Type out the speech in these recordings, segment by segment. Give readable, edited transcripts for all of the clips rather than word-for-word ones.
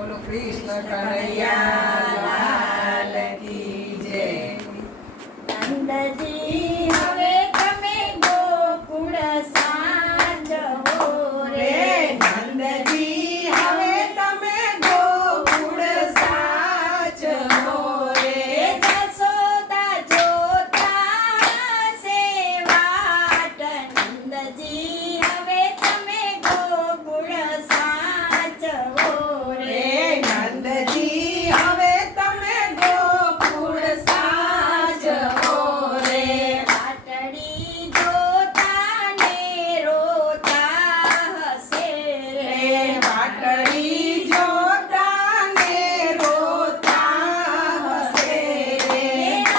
બોલો કૃષ્ણ કનૈયા લાલ કી જય. નંદજી હવે તમે ગોકુળ સાચવો રે. નંદજી હવે તમે ગોકુળ સાચવો રે. જશોદા જોતા સેવાટ. નંદજી હવે તમે ગોકુળ સાચવો રે. નંદજી હવે તમે ગોકુળ સાચવો રે. પાટડી જોતા ને રોતા હશે રે. પાટડી જોતા ને રોતા હશે રે.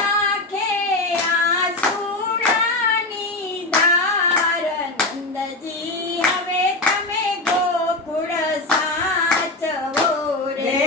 આંખે આંસુડાની ધાર. નંદજી હવે તમે ગોકુળ સાચવો રે.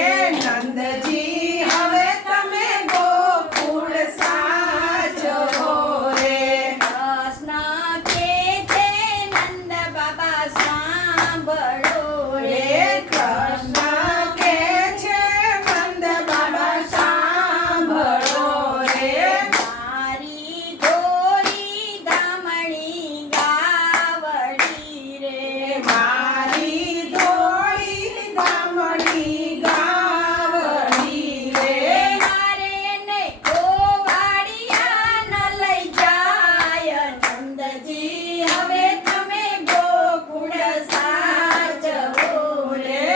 નંદજી હવે તમે ગોકુળ સાચવો રે. કૃષ્ણ કે છે નંદ બાબા સાંભળો રે. કૃષ્ણ કે છે નંદ બાબા સાંભળો રે. મારી ધોળી ગામડી ગાવડી રે. મારી ધોળી ગામડી ગાવડી રે. મારે એને ગોવાળિયા ન લઈ જાય. નંદજી હવે તમે ગોકુળ સાચવો રે.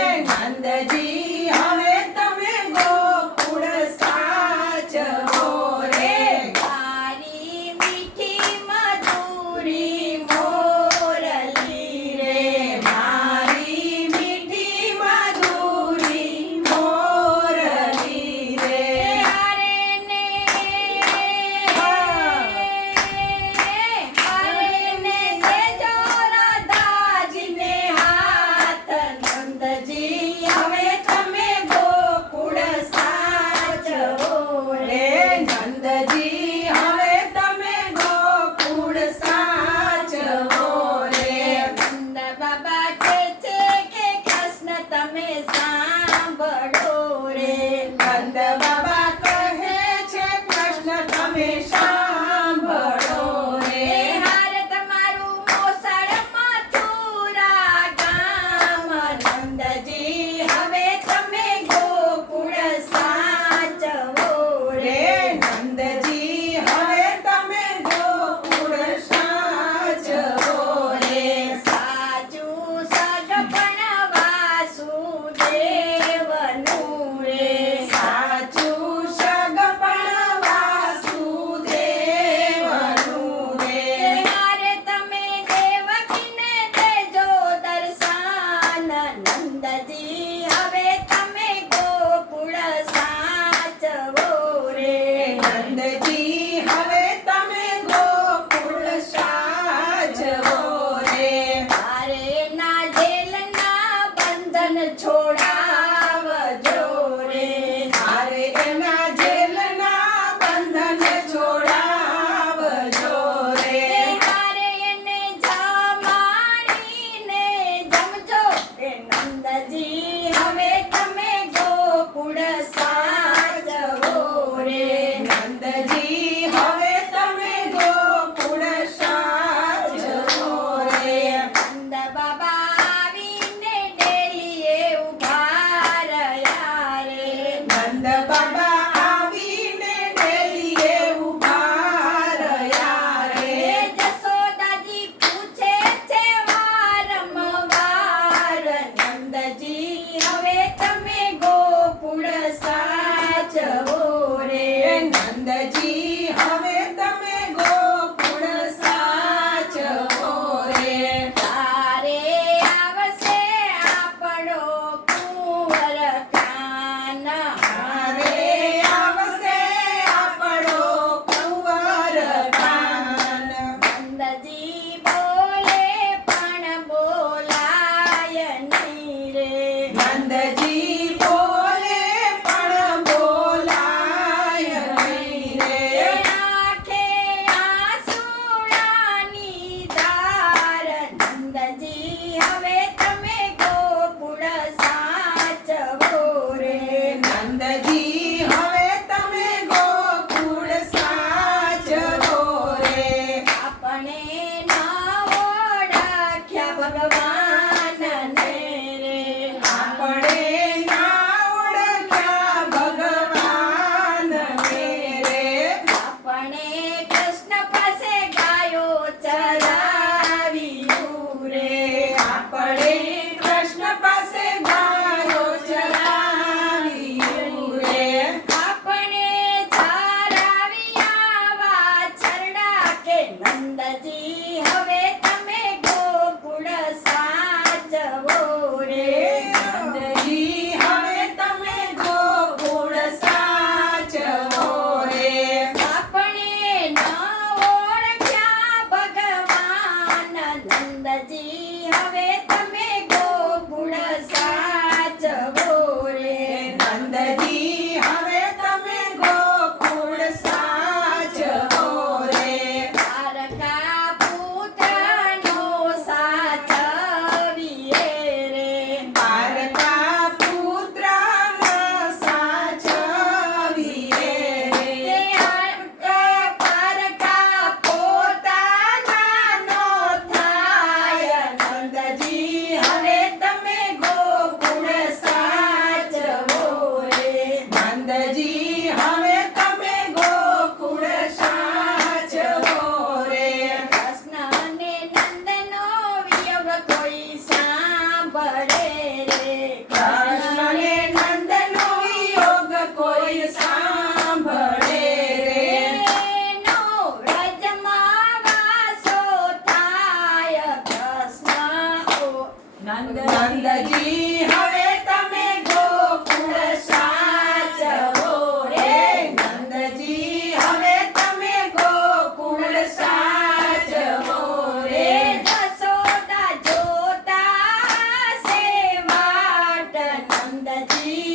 નંદજી હવે તમે ગોકુળ સાચવો રે. મારી મીઠી મધુરી મોરલી રે. મારી મીઠી મધુરી મોરલી રે. હારે ને દેજો રાધાજીને હાથ. નંદજી હવે તમે ગોકુળ સાચવો રે. નંદજી હવે તમે ગોકુળ સાચવો રે. નંદ બાબા કહે છે કે કૃષ્ણ તમે સાંભળો રે. નંદ બાબા કહે છે કૃષ્ણ તમે સાંભળો રે. હાર તમારું મોસાળ મથુરા ગામ. નંદજી હવે તમે ગોકુળ સાચવો રે. નંદજી હવે તમે ગોકુળ સાચવો રે. સાચું સગપણ વાસુદેવનું રે. સાચું સગપણ વાસુદેવનું રે. હારે તમે દેવકીને દેજો દર્શન. નંદજી હવે તમે ગોકુળ સાચવો રે. નંદજી હવે તમે ગોકુળ સાચવો રે. હારે ના જેલના બંધન છોડાવજો રે. મારે એના જેલના બંધન છોડાવજો રે. હારે એને જમાડીને જમજો રે. નંદજી હવે તમે ગોકુળ સાચવો રે. નંદજી હવે તમે ગોકુળ સાચવો રે. નંદ બાબા આવીને ડેલીએ ઉભા રહ્યા રે. નંદ બાબા આવીને ડેલીએ ઊભા રહ્યા રે. જશોદાજી પૂછે છે વારંવાર. નંદજી હવે તમે ગોકુળ સાચવો રે. નંદજી હવે તમે ગોકુળ સાચવો રે. તારે આવશે આપણો કુંવર કાન. મારે આવશે આપણો કુંવર કાન. નંદજી બોલે પણ બોલાય નહીં રે. નંદજી નંદજી